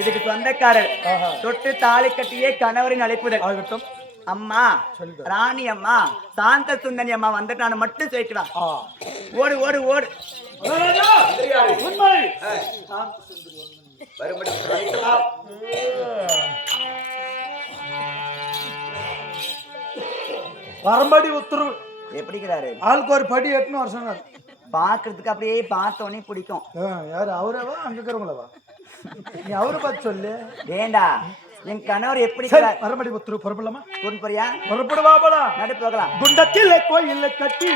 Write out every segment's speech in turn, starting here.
இதுக்கு சொந்தக்காரர் தொட்டு தாலி கட்டியே கணவரின் அழைப்புதல் ஆகட்டும். அம்மா ராணி அம்மா சாந்த சுந்தரி அம்மா வந்துட்டான்னு மட்டும் சொல்லிட்டு வா. ஓடு ஓடு ஓடு. வரம்படி உத்தரவு எப்படிங்கிறாரு? ஆளுக்கு ஒரு படி 8 வருஷம் பாக்குறதுக்கு அப்படியே பார்த்தோன்னே பிடிக்கும். யாரு அவரவா அங்க இருக்கிறவங்களவா? நீ அவரை பார்த்து சொல்லு. ஏண்டா என் கணவர் எப்படி வரம்படி உத்தரவு புறப்படலாமா? போறியா? புறப்படுவா போல நடு போகலாம். குண்டத்தில் கோயில் கட்டி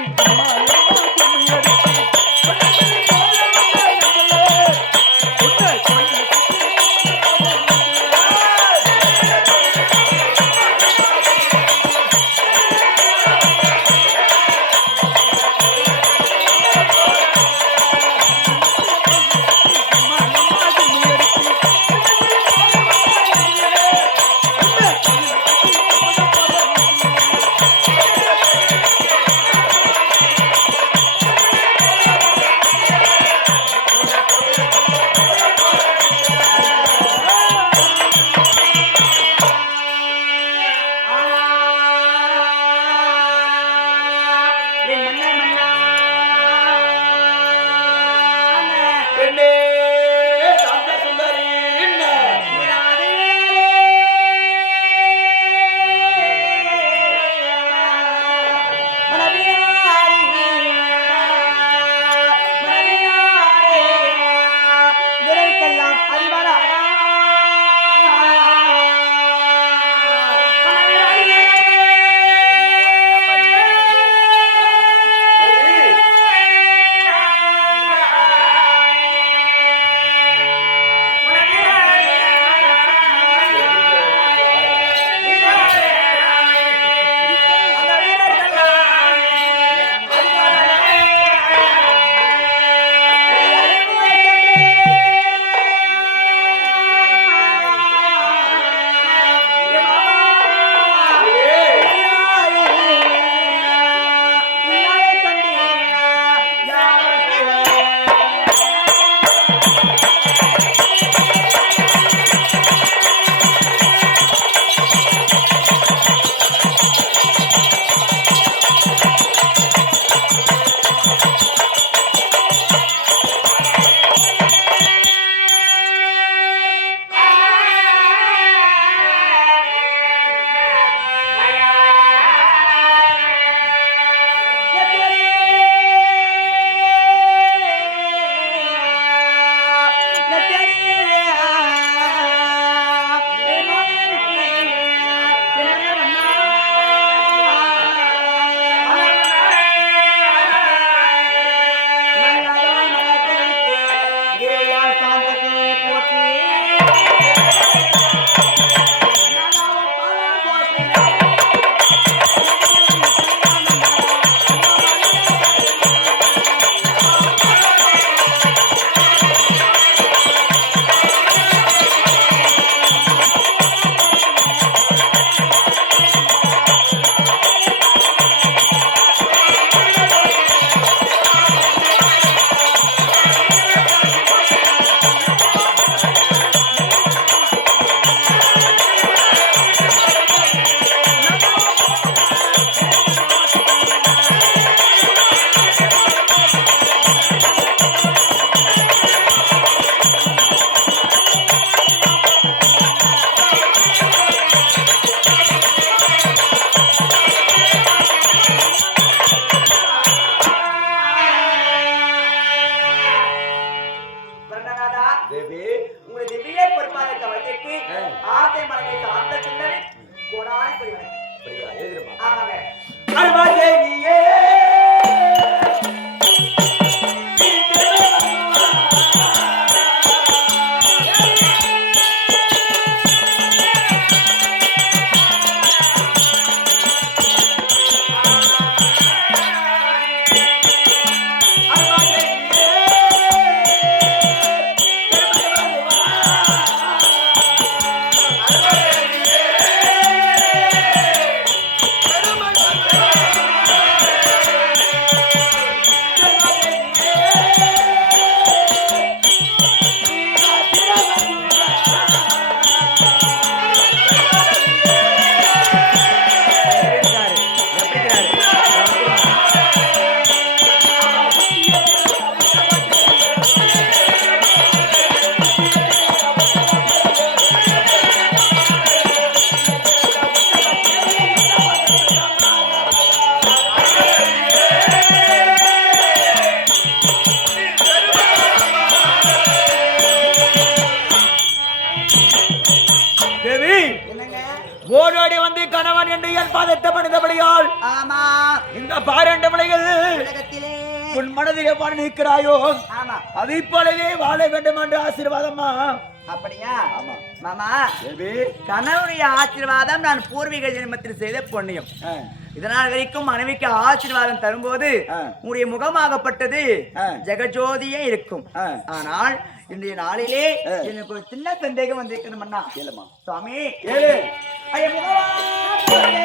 தேடி வந்து கணவன் என்று என் பாதத்தை பணிந்தபடியால் ஆமா இந்த பாரண்ட பிள்ளைகள் உலகத்திலே உன் மனதில் எவ்வாறு நிற்கிறாயோ ஆமா அதை போலவே வாழ வேண்டும் என்று ஆசீர்வாதம்மா. அப்படியா ஆமா மாமா தேவி. கணவனுடைய ஆசீர்வாதம் நான் பூர்வீக ஜென்மத்தில் செய்த புண்ணியம். இதனால் வரைக்கும் மனைவிக்கு ஆசீர்வாதம் தரும்போது உங்களுடைய முகமாகப்பட்டது ஜெகஜோதியே இருக்கும். ஆனால் இன்றைய நாளிலே எனக்கு ஒரு சின்ன சந்தேகம் வந்திருக்கிறது அண்ணா. கேளுமா சுவாமி கேளு. ஐயா முகமாகப்பட்டதே.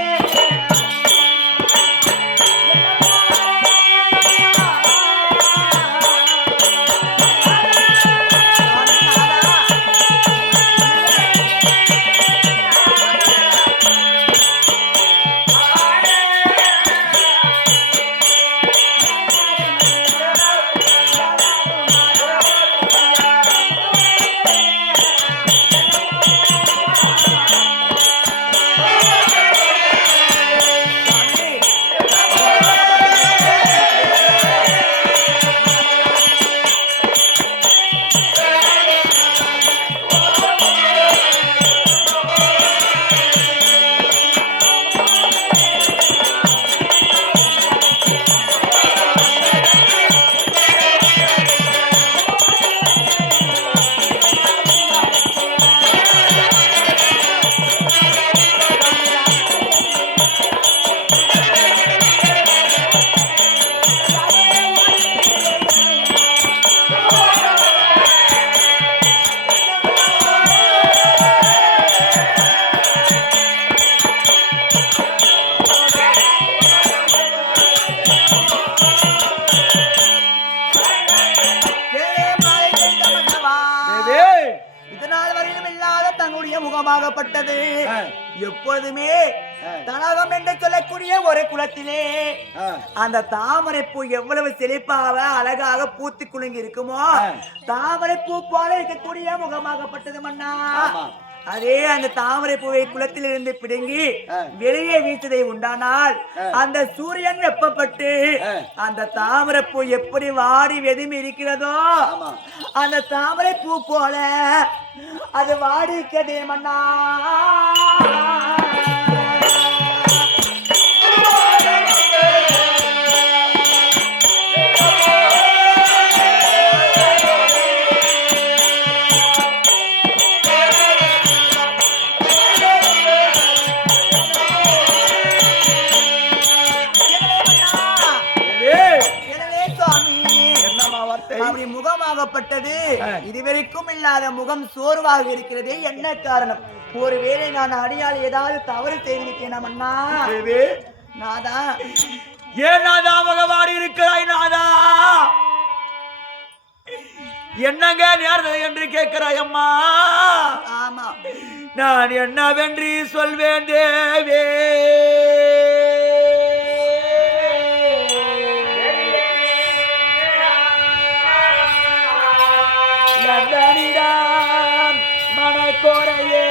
முகமாகப்பட்டது எப்பொழுதுமே தனகம் என்று சொல்லக்கூடிய ஒரு குலத்திலே அந்த தாமரை பூ எவ்வளவு செழிப்பாக அழகாக பூத்து குலுங்கி இருக்குமோ தாமரை பூ போல இருக்கக்கூடிய முகமாகப்பட்டது மன்னா. அதே அந்த தாமரை பூவை குளத்திலிருந்து பிடுங்கி வெளியே வீழ்த்ததை உண்டானால் அந்த சூரியன் வெப்பப்பட்டு அந்த தாமரை பூ எப்படி வாடி வெதுமி இருக்கிறதோ அந்த தாமரை பூ போல அது வாடி இருக்கிறதே மன்னா. முகமாகப்பட்டது இதுவரைக்கும் இல்லாத முகம் சோர்வாக இருக்கிறது. என்ன காரணம்? ஒருவேளை நான் அடியால் ஏதாவது தவறு செய்திருக்கேன் அண்ணா. நாதா ஏன் நாதா முகமாடி இருக்கிறாய் நாதா? என்னங்க நேர்ந்தது என்று கேட்கிறாய் அம்மா. ஆமா நான் என்னவென்று சொல்வேன் தேவே. மனக்கோரையே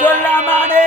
சொல்லாமனே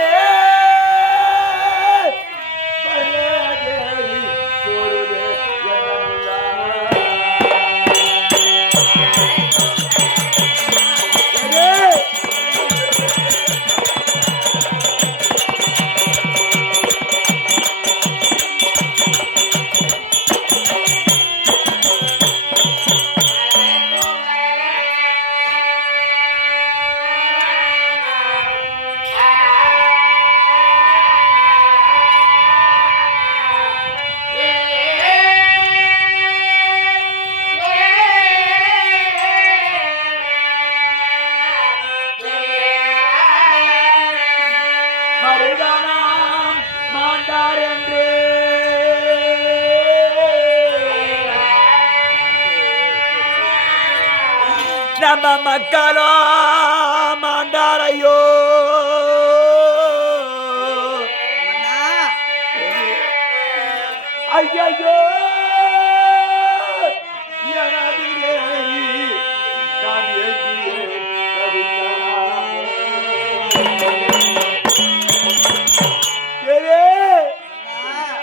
நம்ம மக்களோ மாண்டாரையோ. ஐயோ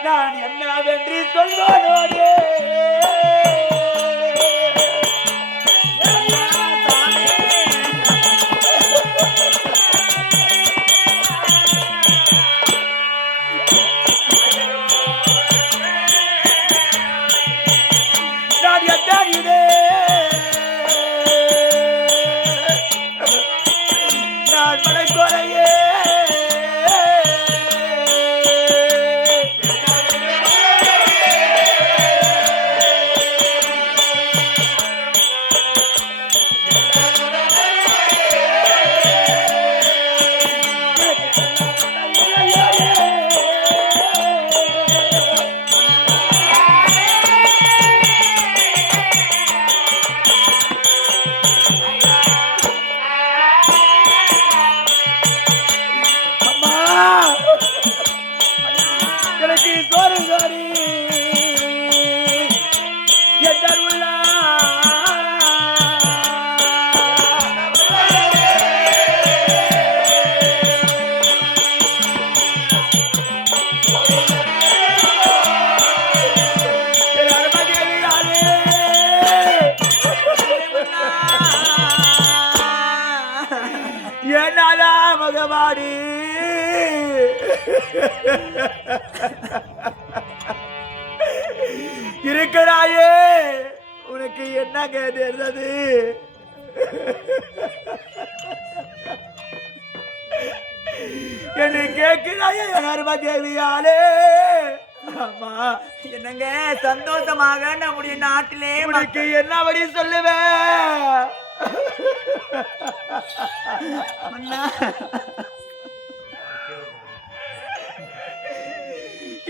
நான் என்னவென்று சொல்வானோடே. தாமகமாடி இருக்கிறாயே உனக்கு என்ன கேட்டது என்று கேட்கிறாயே அருமா தேவியாலே. ஆமா என்னங்க சந்தோஷமாக நம்முடைய நாட்டிலே உனக்கு என்ன வழி சொல்லுவேன் மன்னா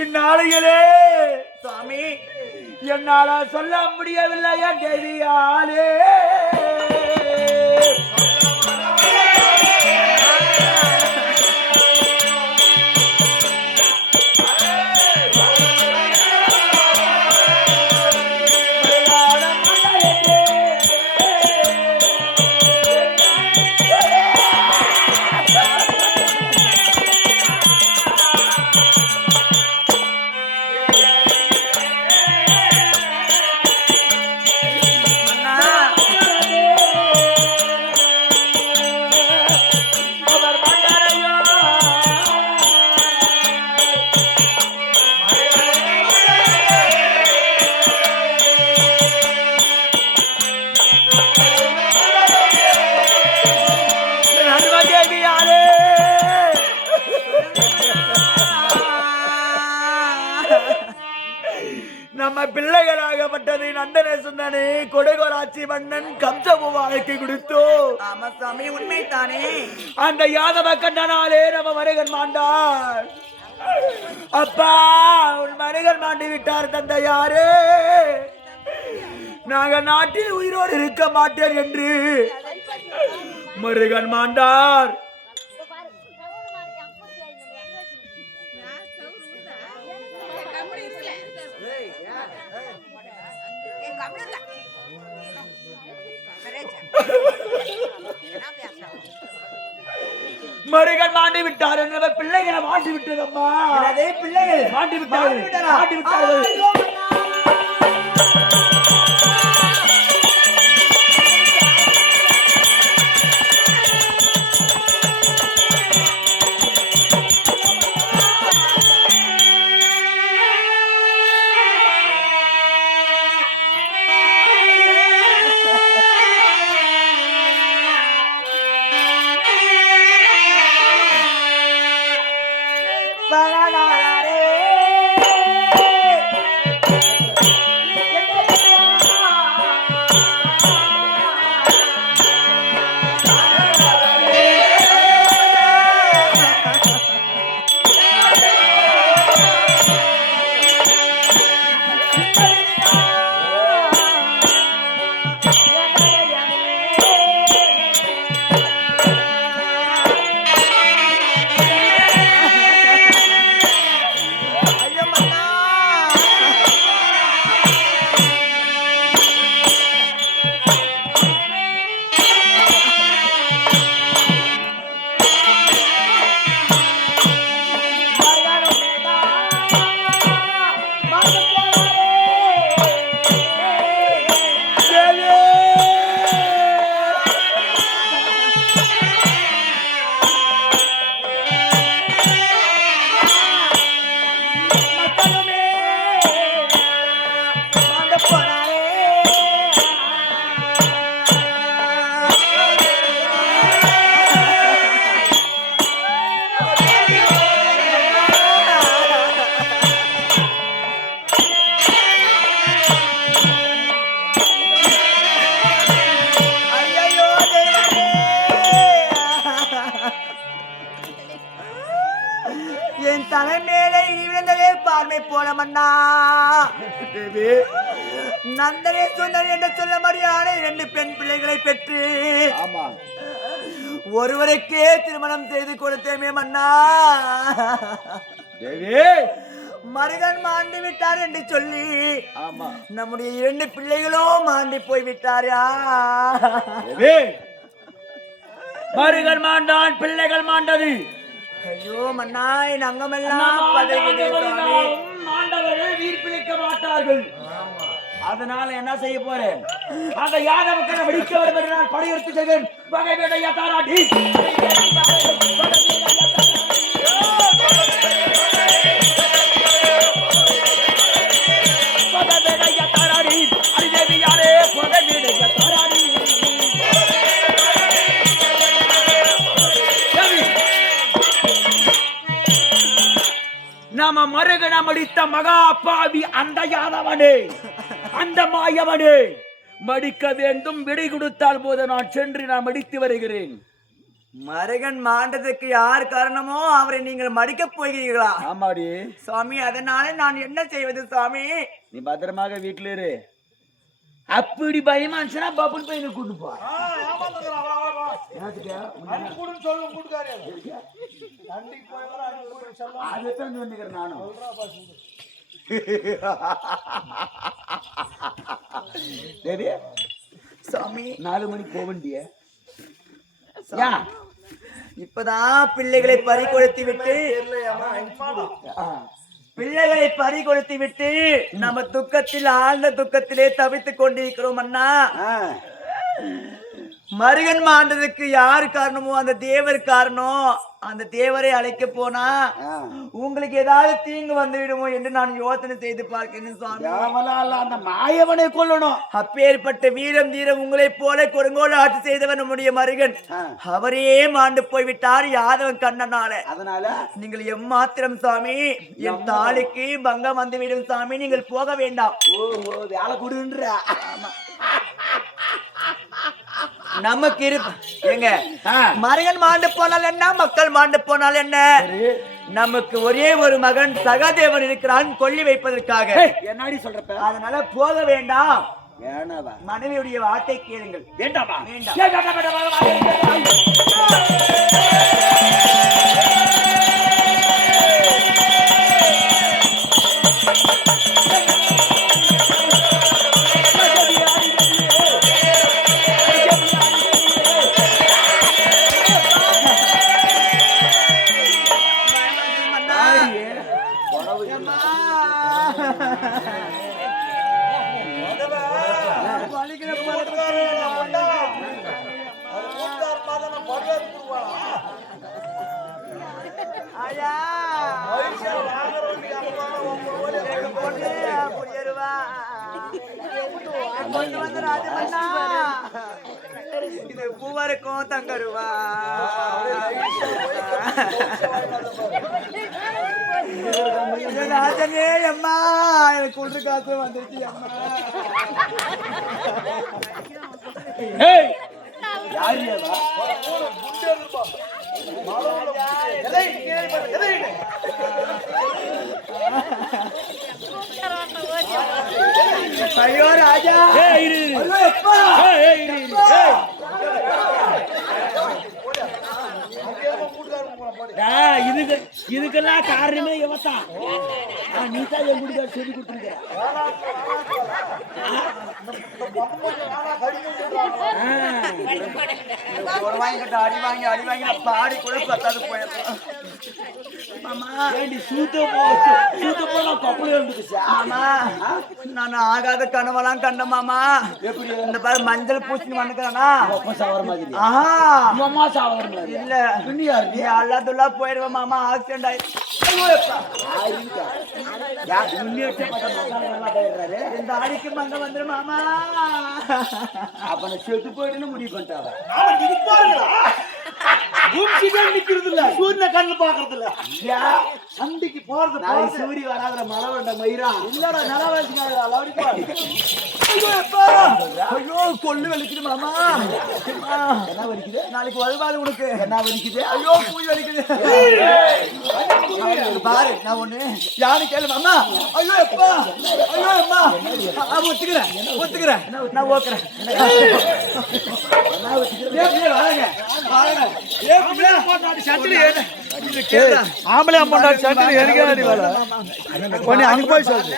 இந்நாளைகளே சுவாமி என்னால சொல்ல முடியவில்லை என் தேவியாலே. நம்ம பிள்ளைகளாகப்பட்டது நந்தன சுந்தனே கொடைகோராட்சி மன்னன் கம்சபு வாழ்க்கை கொடுத்தோ. ஆமா சாமி உண்மைதானே. அந்த யாதவ கண்டனாலே நம்ம மருகன் மாண்டார். அப்பா உன் மருகன் மாண்டி விட்டார் தந்தையாரே. நாங்க நாட்டில் உயிரோடு இருக்க மாட்டேன் என்று மருகன் மாண்டார். மருகன் மாண்டி விட்டார் என்ற பிள்ளைகளை மாட்டி விட்டதம்மா. பிள்ளைகள் மாட்டி விட்டார்கள். என் தலை மேலே விழுந்ததே பார்வை போல மன்னா. நந்தனே சுந்தரி என்று சொல்ல மரியாத 2 பெண் பிள்ளைகளை பெற்று ஒருவருக்கே திருமணம் செய்து கொடுத்தேமே மன்னா. மருகன் மாண்டி விட்டார் என்று சொல்லி நம்முடைய 2 பிள்ளைகளும் மாண்டி போய் விட்டாரா. மருகன் மாண்டான், பிள்ளைகள் மாண்டது. ஐயோ மன்னா என் அங்கமெல்லாம் பதவிகள் மாண்டவர்கள் வீர் பிழைக்க மாட்டார்கள். அதனால என்ன செய்ய போறேன்? அந்த யாதவக்கனை வெடிக்க வேண்டும் என்று நான் படையெடுத்து செல்வேன். வகை வேடையா தாராடி நாம மருகனம் அடித்த மகா பாவி அந்த யாதவனே, அந்த மாயவனே மடிக்க வேண்டும். விடை கொடுத்தால் போது நான் சென்று நான் மடித்து வருகிறேன். மருகன் மாண்டதுக்கு யார் காரணமோ அவரை நீங்கள் மடிக்க போகிறீர்களா? ஆமாடி சுவாமி, அதனால நான் என்ன செய்வது சுவாமி? நீ பத்திரமாக வீட்டுல இரு. அப்படி பயமா இருந்துச்சுன்னா பப்புள் பையனை கூட்டு போ. நானும் சுவாமி 4 மணிக்கு போக வேண்டிய இப்பதான் பிள்ளைகளை பறி கொடுத்து விட்டு நம்ம துக்கத்தில் ஆழ்ந்த துக்கத்திலே தவித்துக் கொண்டிருக்கிறோம் அண்ணா. மருகன் மாண்டதுக்கு யாரு காரணமோ அந்த தேவர் காரணம். அந்த தேவரை அழைக்க போனா உங்களுக்கு ஏதாவது தீங்கு வந்து விடுமோ என்று நான் யோசனை செய்து பார்க்கிறேன் சுவாமி. அந்த மாயவனை கொல்லணும். அப்பேற்பட்ட வீரம் தீரம் உங்களை போல கொடுங்கோல் ஆட்சி செய்தவர் நம்முடைய மருகன். அவரே மாண்டு போய்விட்டார் யாதவன் கண்ணனால. அதனால நீங்கள் எம்மாத்திரம் சுவாமி, என் தாலிக்கு பங்கம் வந்துவிடும் சுவாமி, நீங்கள் போக வேண்டாம். வேலை கொடுன்ற நமக்கு எங்க மருகன் மாண்டு போனால் என்ன, மக்கள் மாண்டு போனால் என்ன, நமக்கு ஒரே ஒரு மகன் சகாதேவன் இருக்கிறான் கொல்லி வைப்பதற்காக. என்னடி சொல்றப்ப? அதனால போக வேண்டாம். வேணாவா? மனைவியுடைய வார்த்தை கேளுங்கள். வேண்டாமா? இது பூவருக்கும் தங்கருவா. ராஜனே அம்மா, எனக்கு குளிர் காசு வந்துருச்சு அம்மா. ஐயோ ராஜா, இதுக்கெல்லாம் காரணமே இவத்தான். நீ தான் என் குடிக்கார சொல்லி கொடுத்துருக்க. அடி வாங்கி பாடி கூட பத்தாது போயிருக்கோம். நான் ஆகாத கனவெல்லாம் கண்ட மாமா. இந்த பாரு மஞ்சள் பூசி வந்துக்கிறானா இல்ல, நீ அல்லாதுல்லா போயிடுவேன் மாமா. ஆக்சிடென்ட் ஆயிடுச்சு. இந்த ஆடிக்கு மங்க வந்துரு மாமா. அப்ப செத்து போயிட்டு முடிவு பண்ணிட்டாங்க. நிக்கிறது இல்ல, சூரியனை கண்ணு பாக்குறது இல்ல, சண்டைக்கு போறது. சூரிய வராத மழை வேண்ட மயிரா இல்லடா, ஐயோ கொள்ளு வலிக்குது மாமா. என்ன வலிக்குது? நாளைக்கு வருவாது உனக்கு. என்ன வலிக்குது? ஐயோ பூய் வலிக்குது பாரு. நான் ஒண்ணு யாரு கேளு மாமா. ஐயோ எப்பா, ஐயோ அம்மா. ஒத்துக்கிறேன் நான் ஓக்குறேன். ஆம்பளை அம்மா அங்க போய் சொல்லு.